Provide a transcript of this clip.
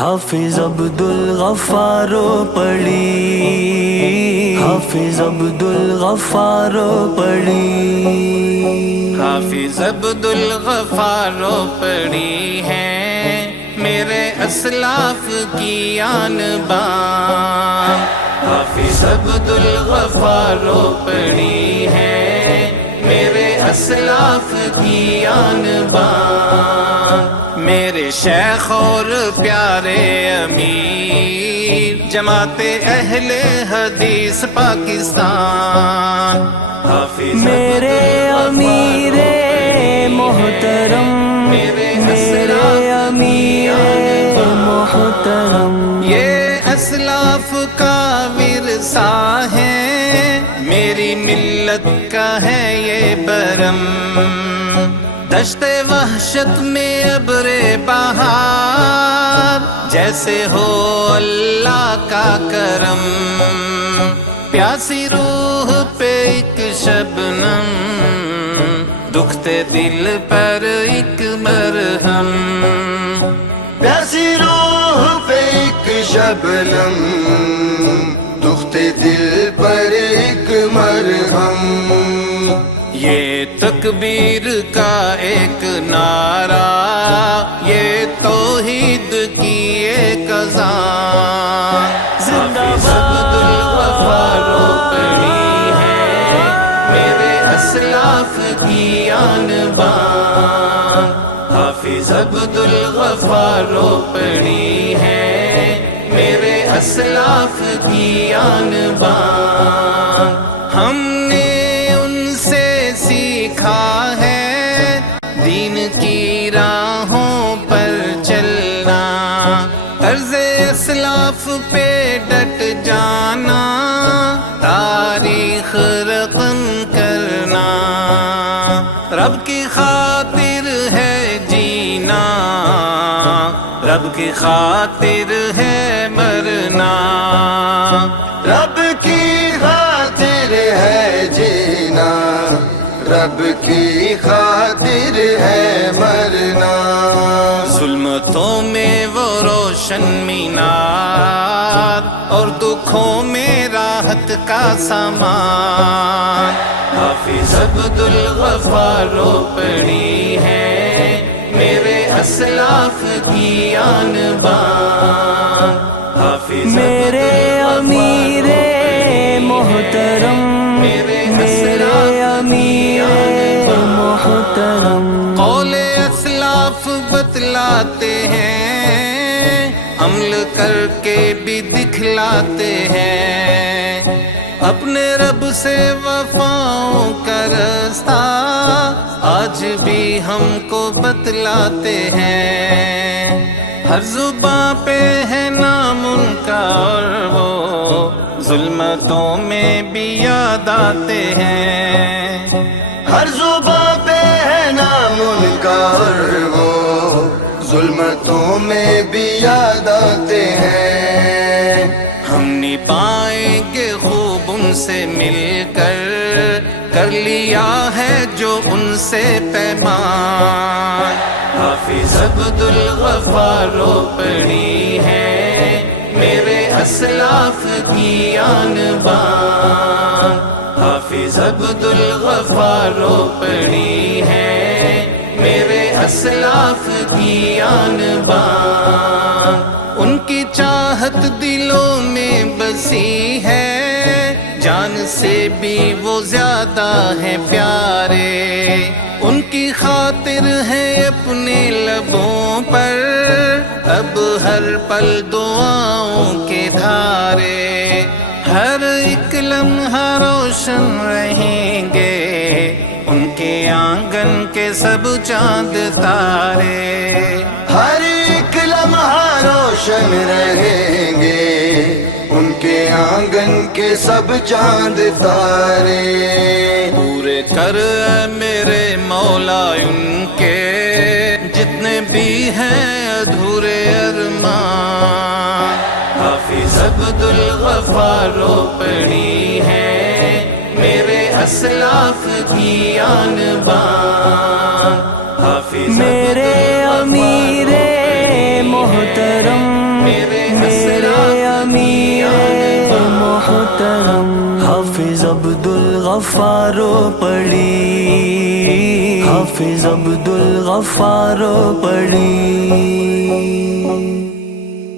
حافظ عبدالغفار پڑھی، حافظ عبدالغفار پڑھی، حافظ عبدالغفار پڑھی ہے میرے اسلاف کی آن بان۔ حافظ عبدالغفار پڑھی ہے میرے اسلاف کی آن بان۔ میرے شیخ اور پیارے امیر جماعت اہل حدیث پاکستان، حافظ میرے امیر محترم، میرے امیر محترم، یہ اسلاف کا ورثہ ہے، میری ملت کا ہے یہ برم۔ دشت وحشت میں ابر بہار جیسے ہو اللہ کا کرم، پیاسی روح پہ ایک شبنم، دکھتے دل پر ایک مرہم۔ پیاسی روح پہ ایک شبنم، دکھتے دل پر ایک مرہم۔ یہ تکبیر کا ایک نعرہ، یہ توحید کی ایک اذان۔ زندہ حافظ عبدالغفار پڑھی ہے میرے اسلاف کی آن بان۔ حافظ عبدالغفار پڑھی ہے میرے اسلاف کی آن بان۔ ہم نے ان سے سیکھا ہے دین کی راہوں پر چلنا، طرز اسلاف پہ ڈٹ جانا، تاریخ رقم کرنا، رب کی خاطر ہے جینا، رب کی خاطر ہے مرنا، رب کی خاطر ہے جینا، رب کی خاطر ہے مرنا۔ ظلمتوں میں وہ روشن مینار اور دکھوں میں راحت کا سامان۔ حافظ عبدالغفار پڑھی ہے میرے اسلاف کی آن بان۔ حافظ میرے امیر محترم، میرے امیر محترم، قول اسلاف بتلاتے ہیں، عمل کر کے بھی دکھلاتے ہیں، اپنے رب سے وفاؤں کا راستہ آج بھی ہم کو بتلاتے ہیں۔ ہر زباں پہ ہے نام ان کا اور وہ ظلمتوں میں بھی یاد آتے ہیں۔ ہر زباں پہ ہے نام ان کا اور وہ ظلمتوں میں بھی یاد آتے ہیں۔ ہم نہیں پائیں گے خوب ان سے مل کر لیا ہے جو ان سے پیمان۔ حافظ عبدالغفار پڑھی ہے میرے اسلاف کی آن بان۔ حافظ عبدالغفار پڑھی ہے میرے اسلاف کی آن بان۔ ان کی چاہت دلوں میں بسی ہے، جان سے بھی وہ زیادہ ہیں پیارے، ان کی خاطر ہے اپنے لبوں پر اب ہر پل دعاؤں کے دھارے، ہر ایک لمحہ روشن رہیں گے ان کے آنگن کے سب چاند تارے، ہر ایک لمحہ روشن رہیں گے ان کے آنگن کے سب چاند تارے۔ پورے کر اے میرے مولا ان کے جتنے بھی ہیں ادھورے ارمان۔ حافظ عبدالغفار پڑھی ہے میرے اسلاف کی آن بان۔ حافظ میرے امیر محترم، میرے امیر محترم حافظ عبد الغفار پڑھی، حافظ عبد الغفار پڑھی.